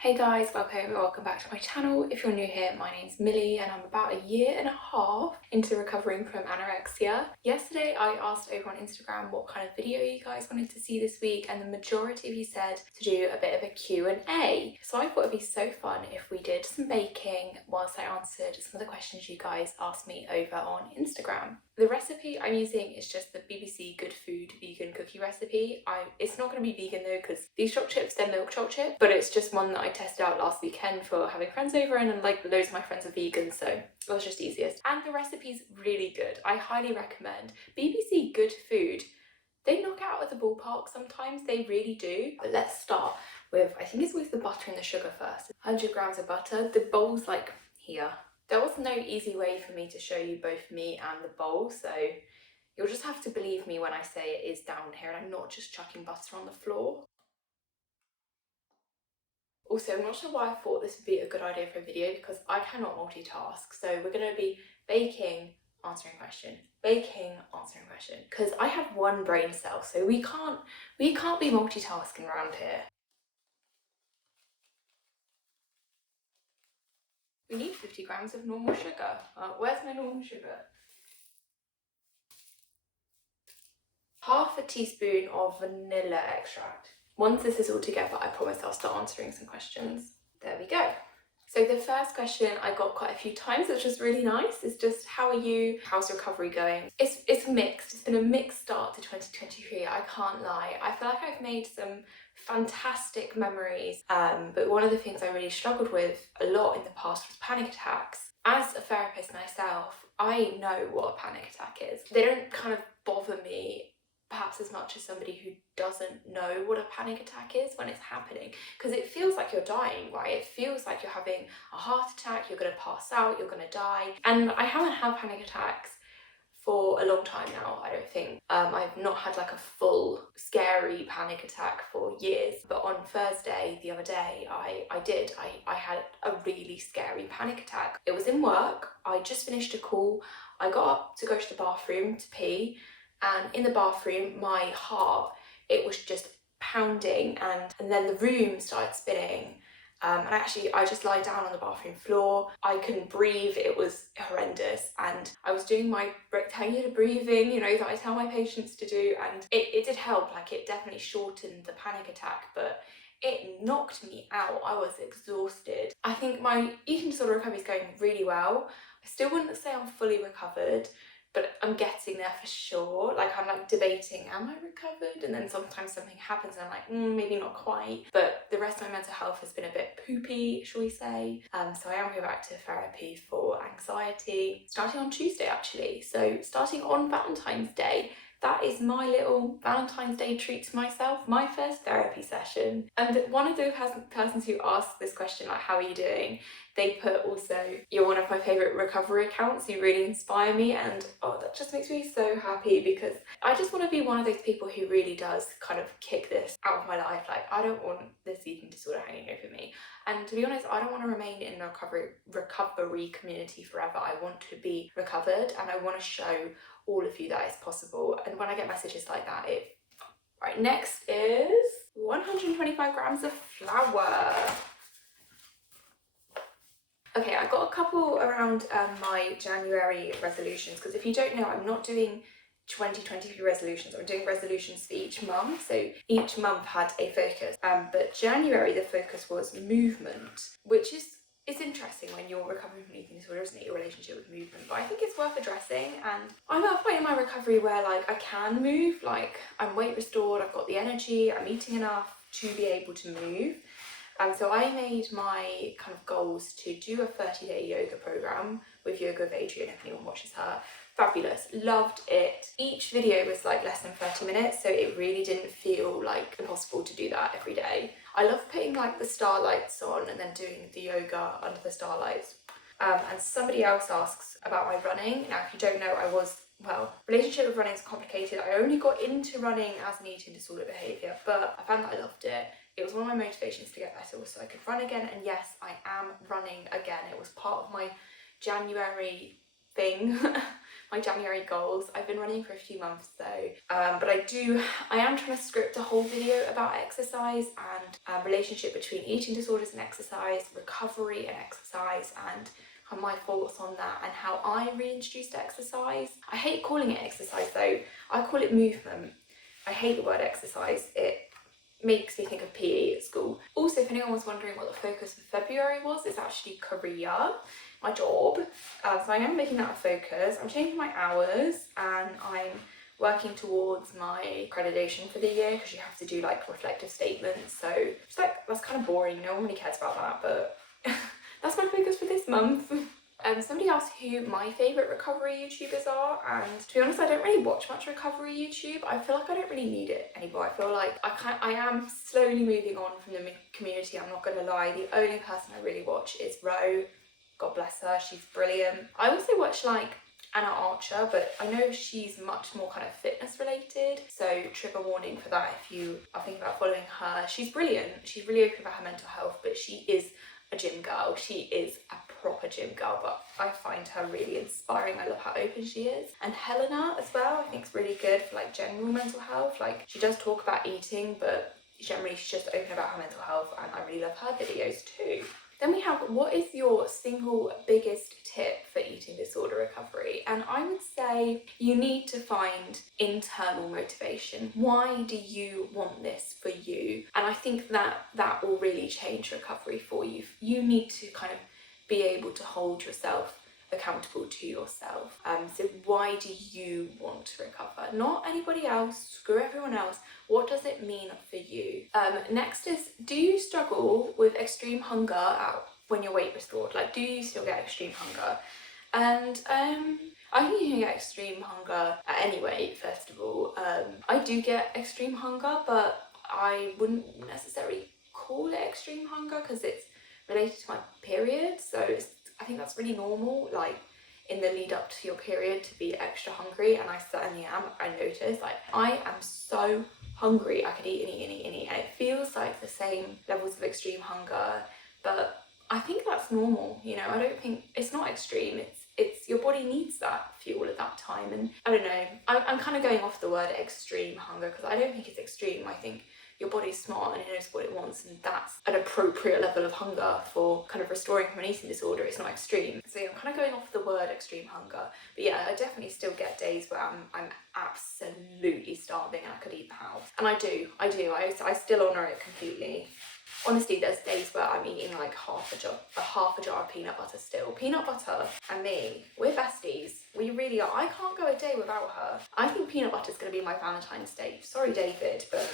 Hey guys, welcome back to my channel. If you're new here, my name's Millie and I'm about a year and a half into recovering from anorexia. Yesterday I asked over on Instagram what kind of video you guys wanted to see this week, and the majority of you said to do a bit of a Q&A. So I thought it'd be so fun if we did some baking whilst I answered some of the questions you guys asked me over on Instagram. The recipe I'm using is just the BBC Good Food vegan cookie recipe. It's not going to be vegan though, because these choc chips, they're milk choc chips, but it's just one that I tested out last weekend for having friends over, and like loads of my friends are vegan, so it was just easiest. And the recipe's really good. I highly recommend. BBC Good Food, they knock out of the ballpark sometimes, they really do. But let's start with, I think it's with the butter and the sugar first. 100 grams of butter. The bowl's like here. There was no easy way for me to show you both me and the bowl, so you'll just have to believe me when I say it is down here and I'm not just chucking butter on the floor. Also, I'm not sure why I thought this would be a good idea for a video, because I cannot multitask. So we're going to be baking, answering question, baking, answering question, because I have one brain cell, so we can't be multitasking around here. We need 50 grams of normal sugar. Where's my normal sugar? Half a teaspoon of vanilla extract. Once this is all together, I promise I'll start answering some questions. There we go. So the first question I got quite a few times, which was really nice, is just how are you? How's recovery going? It's mixed. It's been a mixed start to 2023, I can't lie. I feel like I've made some fantastic memories, but one of the things I really struggled with a lot in the past was panic attacks. As a therapist myself, I know what a panic attack is. They don't kind of bother me perhaps as much as somebody who doesn't know what a panic attack is when it's happening, because it feels like you're dying, right? It feels like you're having a heart attack, you're going to pass out, you're going to die. And I haven't had panic attacks for a long time now, I don't think. I've not had like a full scary panic attack for years, but on Thursday the other day I had a really scary panic attack. It was in work. I just finished a call. I got up to go to the bathroom to pee, and in the bathroom my heart, it was just pounding, and then the room started spinning, and I just lied down on the bathroom floor. I couldn't breathe. It was horrendous, and I was doing my rectangular breathing, you know, that I tell my patients to do, and it did help. Like, it definitely shortened the panic attack, but it knocked me out. I was exhausted. I think my eating disorder recovery is going really well. I still wouldn't say I'm fully recovered, but I'm getting there for sure. Like, I'm like debating, am I recovered? And then sometimes something happens and I'm like, maybe not quite. But the rest of my mental health has been a bit poopy, shall we say. So I am going back to therapy for anxiety, starting on Tuesday actually. So starting on Valentine's Day. That is my little Valentine's Day treat to myself, my first therapy session. And one of the persons who asked this question, like, how are you doing? They put also, you're one of my favourite recovery accounts, you really inspire me, and oh, that just makes me so happy, because I just want to be one of those people who really does kind of kick this out of my life. Like, I don't want this eating disorder hanging over me. And to be honest, I don't want to remain in the recovery community forever. I want to be recovered, and I want to show all of you that it's possible. And when I get messages like that, right, next is 125 grams of flour. Okay, I got a couple around my January resolutions, because if you don't know, I'm not doing 2023 resolutions. I'm doing resolutions for each month, so each month had a focus. But January, the focus was movement, which is interesting when you're recovering from eating disorder, isn't it? Your relationship with movement. But I think it's worth addressing, and I'm at a point in my recovery where, like, I can move. Like, I'm weight restored, I've got the energy, I'm eating enough to be able to move. So I made my kind of goals to do a 30-day yoga program with Yoga with Adrian, if anyone watches her. Fabulous, loved it. Each video was like less than 30 minutes, so it really didn't feel like impossible to do that every day. I love putting like the starlights on and then doing the yoga under the starlights. And somebody else asks about my running. Now, if you don't know, relationship with running is complicated. I only got into running as an eating disorder behaviour, but I found that I loved it. It was one of my motivations to get better, so I could run again, and yes, I am running again. It was part of my January thing. My January goals. I've been running for a few months though, but I am trying to script a whole video about exercise and relationship between eating disorders and exercise, recovery and exercise, and my thoughts on that and how I reintroduced exercise. I hate calling it exercise though. I call it movement. I hate the word exercise. It makes me think of PE at school. Also, if anyone was wondering what the focus of February was, it's actually career, my job. So I am making that a focus. I'm changing my hours and I'm working towards my accreditation for the year, because you have to do like reflective statements. So it's like, that's kind of boring. No one really cares about that, but that's my focus for this month. Somebody asked who my favourite recovery YouTubers are, and to be honest, I don't really watch much recovery YouTube. I feel like I don't really need it anymore. I feel like I am slowly moving on from the community, I'm not gonna lie. The only person I really watch is Ro. God bless her, she's brilliant. I also watch like Anna Archer, but I know she's much more kind of fitness related, so trigger warning for that if you are thinking about following her. She's brilliant, she's really open about her mental health, but she is a gym girl. She is a proper gym girl, but I find her really inspiring. I love how open she is. And Helena as well, I think is really good for like general mental health. Like, she does talk about eating, but generally she's just open about her mental health, and I really love her videos too. Then we have, what is your single biggest tip for eating disorder recovery? And I would say you need to find internal motivation. Why do you want this for you? And I think that will really change recovery for you. You need to kind of be able to hold yourself accountable to yourself. So why do you want to recover? Not anybody else, screw everyone else. What does it mean for you? Next is, do you struggle with extreme hunger when you're weight restored? Like, do you still get extreme hunger? And I think you can get extreme hunger at any weight, first of all. I do get extreme hunger, but I wouldn't necessarily call it extreme hunger because it's related to my period. So I think that's really normal, like in the lead up to your period, to be extra hungry, and I certainly am. I notice, like, I am so hungry, I could eat and eat and eat and eat, and it feels like the same levels of extreme hunger, but I think that's normal, you know. I don't think, it's not extreme, it's your body needs that fuel at that time. And I don't know, I'm kind of going off the word extreme hunger because I don't think it's extreme. I think your body's smart and it knows what it wants, and that's an appropriate level of hunger for kind of restoring from an eating disorder. It's not extreme. So I'm kind of going off the word extreme hunger. But yeah, I definitely still get days where I'm absolutely starving and I could eat the house. And I do. I still honour it completely. Honestly, there's days where I'm eating like half a jar of peanut butter still. Peanut butter and me, we're besties. We really are. I can't go a day without her. I think peanut butter is going to be my Valentine's Day. Sorry, David, but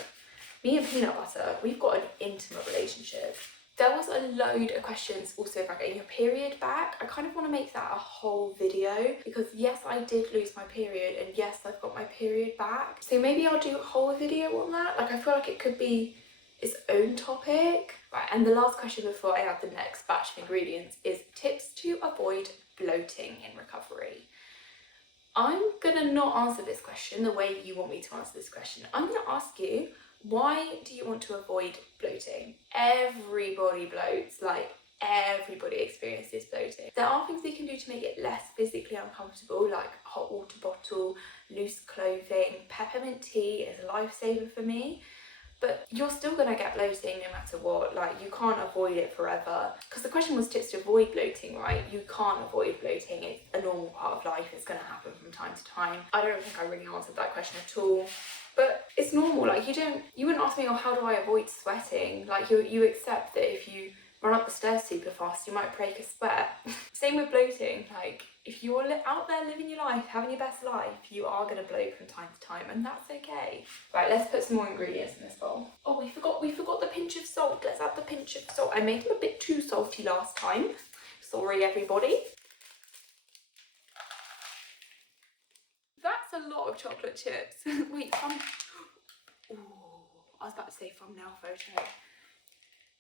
me and peanut butter, we've got an intimate relationship. There was a load of questions also about getting your period back. I kind of want to make that a whole video because yes, I did lose my period, and yes, I've got my period back. So maybe I'll do a whole video on that. Like, I feel like it could be its own topic. Right, and the last question before I add the next batch of ingredients is tips to avoid bloating in recovery. I'm gonna not answer this question the way you want me to answer this question. I'm gonna ask you, why do you want to avoid bloating? Everybody bloats, like everybody experiences bloating. There are things we can do to make it less physically uncomfortable, like a hot water bottle, loose clothing. Peppermint tea is a lifesaver for me. But you're still going to get bloating no matter what. Like, you can't avoid it forever. Because the question was tips to avoid bloating, right? You can't avoid bloating. It's a normal part of life. It's going to happen from time to time. I don't think I really answered that question at all. But it's normal. Like, you wouldn't ask me, oh, how do I avoid sweating? Like, you accept that if you run up the stairs super fast, you might break a sweat. Same with bloating. Like, if you're out there living your life, having your best life, you are going to bloat from time to time, and that's okay. Right, let's put some more ingredients in this bowl. Oh, we forgot the pinch of salt. Let's add the pinch of salt. I made them a bit too salty last time. Sorry, everybody. That's a lot of chocolate chips. Wait, ooh, I was about to say thumbnail photo.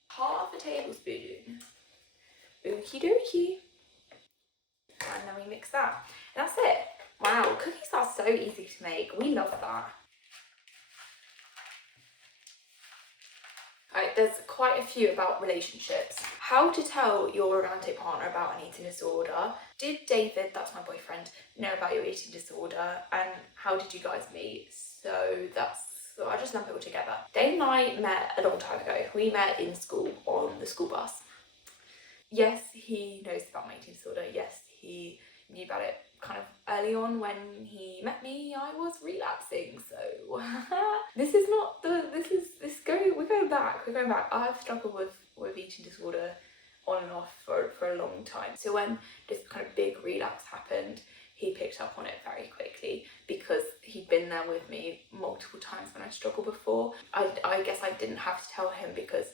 Half a tablespoon. Okie dokie. And then we mix that. And that's it. Wow, cookies are so easy to make. We love that. Alright, there's quite a few about relationships. How to tell your romantic partner about an eating disorder. Did David, that's my boyfriend, know about your eating disorder, and how did you guys meet? So I'll just lump it all together. Dave and I met a long time ago. We met in school on the school bus. Yes, he knows about my eating disorder. Yes, he knew about it kind of early on. When he met me, I was relapsing. So we're going back. I have struggled with eating disorder on and off for a long time. So when this kind of big relapse happened, he picked up on it very quickly because he'd been there with me multiple times when I struggled before. I guess I didn't have to tell him because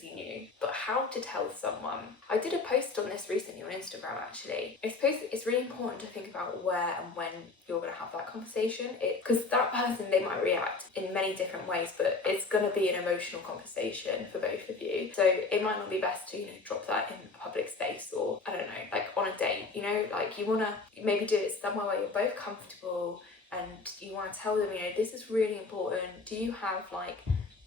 he knew. But how to tell someone? I did a post on this recently on Instagram actually. I suppose it's really important to think about where and when you're going to have that conversation, because that person, they might react in many different ways, but it's going to be an emotional conversation for both of you. So it might not be best to, drop that in a public space, or I don't know, like on a date, like you want to maybe do it somewhere where you're both comfortable and you want to tell them, this is really important. Do you have like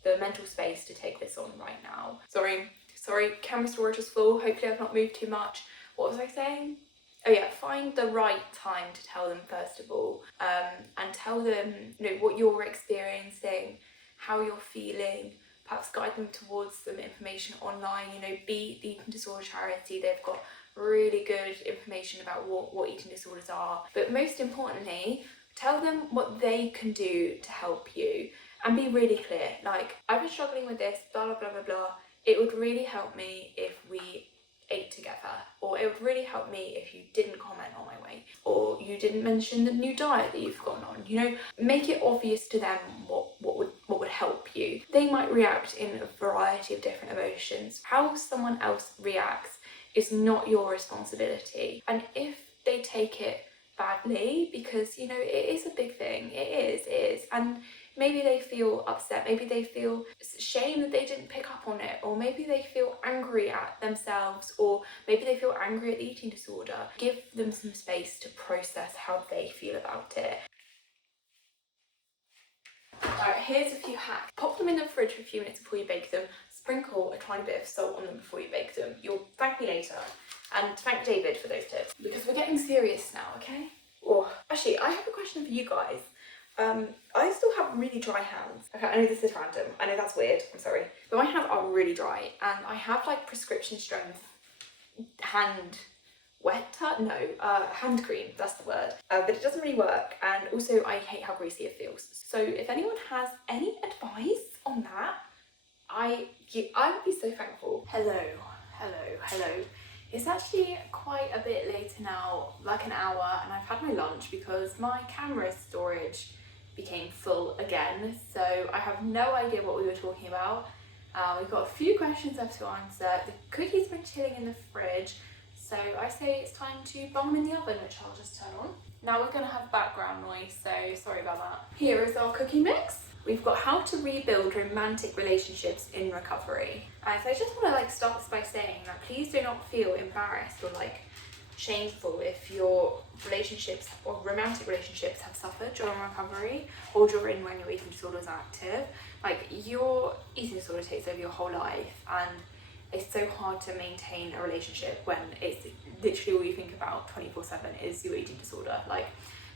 the mental space to take this on right now? Sorry, camera storage is full. Hopefully I've not moved too much. What was I saying? Oh yeah, find the right time to tell them first of all, and tell them what you're experiencing, how you're feeling, perhaps guide them towards some information online. Beat the Eating Disorder Charity, they've got really good information about what eating disorders are. But most importantly, tell them what they can do to help you. And be really clear, like, I've been struggling with this, blah, blah, blah, blah, blah. It would really help me if we ate together, or it would really help me if you didn't comment on my weight, or you didn't mention the new diet that you've gone on. Make it obvious to them what would help you. They might react in a variety of different emotions. How someone else reacts is not your responsibility. And if they take it badly, because it is a big thing, it is, and maybe they feel upset, maybe they feel shame that they didn't pick up on it, or maybe they feel angry at themselves, or maybe they feel angry at the eating disorder. Give them some space to process how they feel about it. Alright, here's a few hacks. Pop them in the fridge for a few minutes before you bake them. Sprinkle a tiny bit of salt on them before you bake them. You'll thank me later. And thank David for those tips, because we're getting serious now, okay? Oh, actually, I have a question for you guys. I still have really dry hands. Okay, I know this is random. I know that's weird. I'm sorry. But my hands are really dry, and I have like prescription strength hand hand cream, that's the word. But it doesn't really work, and also I hate how greasy it feels. So if anyone has any advice on that, I would be so thankful. Hello. It's actually quite a bit later now, like an hour, and I've had my lunch because my camera storage became full again, so I have no idea what we were talking about. We've got a few questions left to answer. The cookies have been chilling in the fridge, so I say it's time to bung them in the oven, which I'll just turn on. Now we're going to have background noise, so sorry about that. Here is our cookie mix. We've got how to rebuild romantic relationships in recovery. So I just want to start this by saying that please do not feel embarrassed or shameful if your relationships or romantic relationships have suffered during recovery, or during when your eating disorder is active. Your eating disorder takes over your whole life, and it's so hard to maintain a relationship when it's literally all you think about 24/7 is your eating disorder.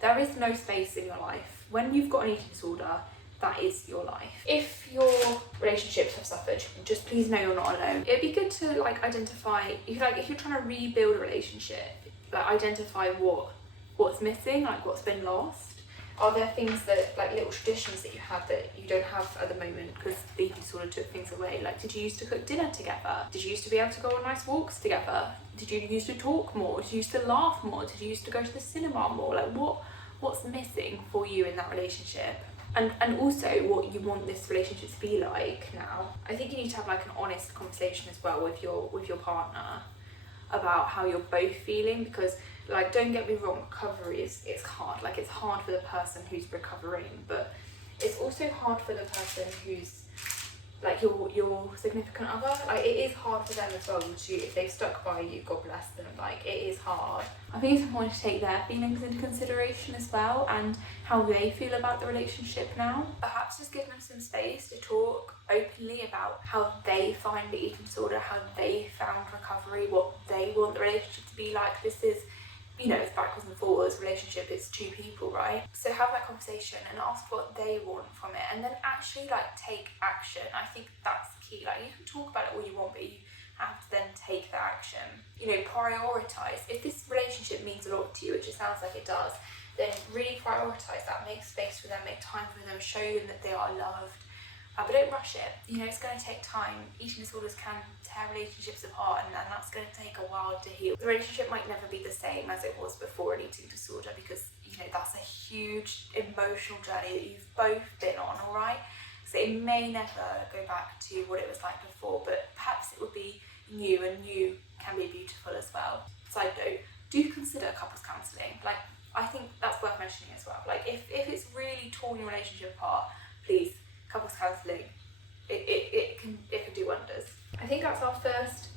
There is no space in your life. When you've got an eating disorder, that is your life. If your relationships have suffered, just please know you're not alone. It'd be good to identify, if you're trying to rebuild a relationship, identify what's missing, what's been lost. Are there things that, little traditions that you have that you don't have at the moment because the eating disorder took things away? Did you used to cook dinner together? Did you used to be able to go on nice walks together? Did you used to talk more? Did you used to laugh more? Did you used to go to the cinema more? What's missing for you in that relationship? And also what you want this relationship to be like now. I think you need to have an honest conversation as well with your partner about how you're both feeling, because don't get me wrong, recovery it's hard. It's hard for the person who's recovering, but it's also hard for the person who's like your significant other. Like, it is hard for them as well to, if they've stuck by you, God bless them, like, it is hard. I think it's important to take their feelings into consideration as well, and how they feel about the relationship now. Perhaps just give them some space to talk openly about how they find the eating disorder, how they found recovery, what they want the relationship to be like. This is, you know, it's backwards and forwards relationship, it's two people, right? So have that conversation and ask what they want from it, and then actually like take action. I think that's key. Like, you can talk about it all you want, but you have to then take the action. You know, prioritize. If this relationship means a lot to you, which it sounds like it does, then really prioritize that. Make space for them, make time for them, show them that they are loved. But don't rush it. You know, it's going to take time. Eating disorders can tear relationships apart, and that's going to take a while to heal. The relationship might never be the same as it was before an eating disorder, because, you know, that's a huge emotional journey that you've both been on, all right? So it may never go back to what it was like before, but perhaps it will be new, and new can be beautiful as well. Side note, do consider couples counselling. Like, I think that's worth mentioning as well. Like, if it's really torn your relationship apart, please, couples counselling, it can do wonders. I think that's our first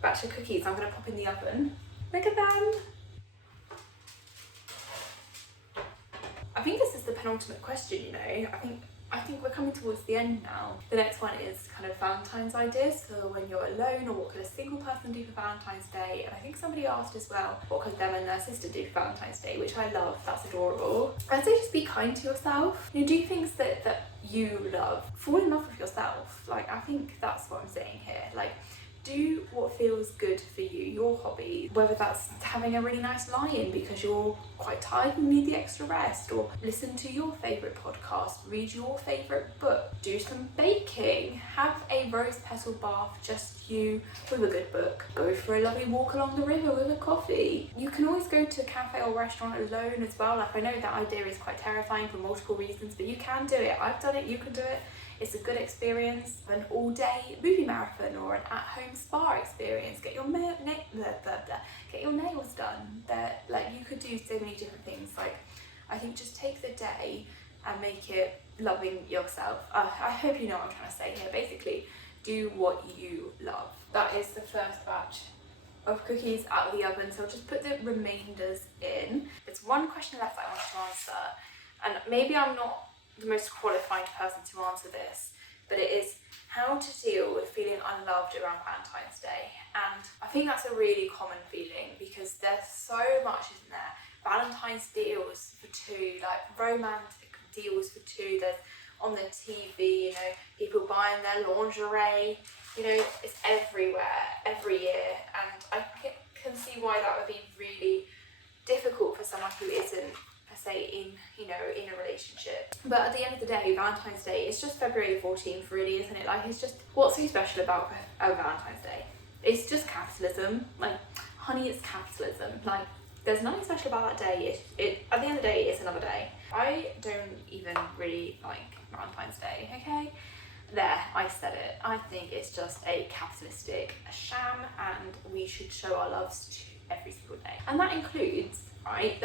batch of cookies. I'm going to pop in the oven. Look at them. I think this is the penultimate question, you know. I think we're coming towards the end now. The next one is kind of Valentine's ideas for when you're alone, or what could a single person do for Valentine's Day. And I think somebody asked as well, what could them and their sister do for Valentine's Day, which I love. That's adorable. I'd say just be kind to yourself. You know, do things that you love. Fall in love with yourself. Like, I think that's what I'm saying here. Like, do what feels good for you, your hobby, whether that's having a really nice lie-in because you're quite tired and need the extra rest, or listen to your favourite podcast, read your favourite book, do some baking, have a rose petal bath, just you, with a good book, go for a lovely walk along the river with a coffee. You can always go to a cafe or restaurant alone as well. Like, I know that idea is quite terrifying for multiple reasons, but you can do it. I've done it, you can do it. It's a good experience. An all-day movie marathon or an at-home spa experience. Get your nails done. Like, you could do so many different things. Like, I think just take the day and make it loving yourself. I hope you know what I'm trying to say here. Basically, do what you love. That is the first batch of cookies out of the oven, so I'll just put the remainders in. There's one question left that I want to answer, and maybe I'm not the most qualified person to answer this, but it is how to deal with feeling unloved around Valentine's Day. And I think that's a really common feeling, because there's so much, isn't there? Valentine's deals for two, like romantic deals for two. There's on the TV, you know, people buying their lingerie, you know, it's everywhere, every year. And I can see why that would be really difficult for someone who isn't, say, in a relationship. But at the end of the day, Valentine's Day is just February the 14th, really, isn't it? Like, it's just, what's so special about Valentine's Day? It's just capitalism. Like, honey, it's capitalism. Like, there's nothing special about that day. It at the end of the day, it's another day. I don't even really like Valentine's Day, okay? There, I said it. I think it's just a capitalistic sham, and we should show our loves to every single day. And that includes, right,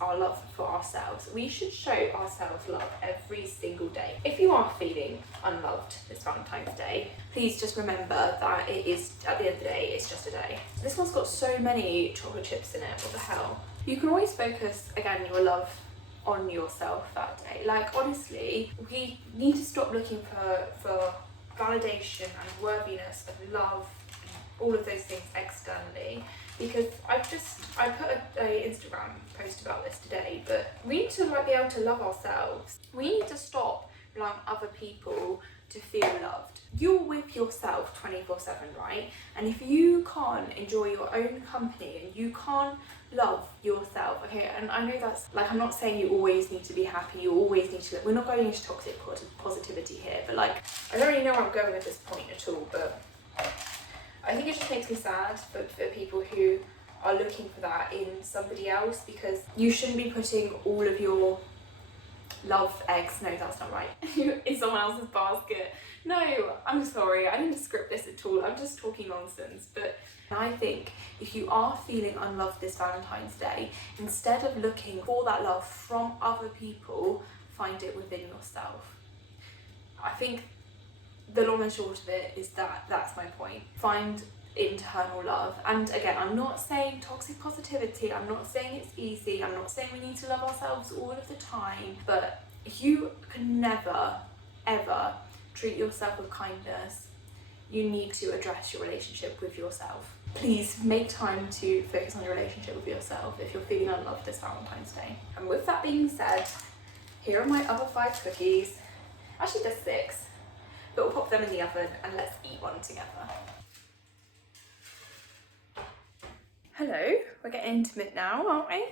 our love for ourselves. We should show ourselves love every single day. If you are feeling unloved this Valentine's Day, please just remember that it is, at the end of the day, it's just a day. This one's got so many chocolate chips in it, what the hell? You can always focus, again, your love on yourself that day. Like, honestly, we need to stop looking for validation and worthiness and love and all of those things externally, because I put a Instagram post about this today, but we need to be able to love ourselves. We need to stop relying on other people to feel loved. You're with yourself 24/7, right? And if you can't enjoy your own company and you can't love yourself, okay, and I know that's, like, I'm not saying you always need to be happy, you always need to, we're not going into toxic positivity here, but like, I don't really know where I'm going at this point at all, but I think it just makes me sad for people who are looking for that in somebody else, because you shouldn't be putting all of your love eggs, no, that's not right, in someone else's basket. No, I'm sorry, I didn't script this at all, I'm just talking nonsense. But I think if you are feeling unloved this Valentine's Day, instead of looking for that love from other people, find it within yourself. I think the long and short of it is that that's my point. Find internal love. And again, I'm not saying toxic positivity, I'm not saying it's easy, I'm not saying we need to love ourselves all of the time, but you can never ever treat yourself with kindness. You need to address your relationship with yourself. Please make time to focus on your relationship with yourself if you're feeling unloved this Valentine's Day. And with that being said, here are my other 5 cookies. Actually there's 6, but we'll pop them in the oven and let's eat one together. Hello, we're getting intimate now, aren't we?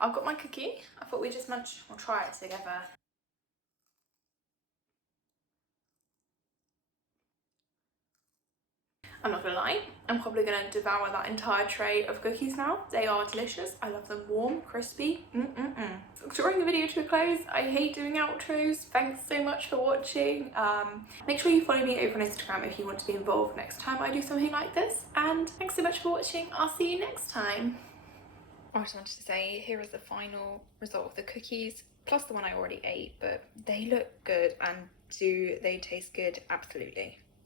I've got my cookie. I thought we'd just munch or try it together. I'm not gonna lie, I'm probably gonna devour that entire tray of cookies now. They are delicious. I love them warm, crispy. Drawing the video to a close, I hate doing outros. Thanks so much for watching. Make sure you follow me over on Instagram if you want to be involved next time I do something like this. And thanks so much for watching. I'll see you next time. I just wanted to say, here is the final result of the cookies, plus the one I already ate, but they look good, and do they taste good? Absolutely.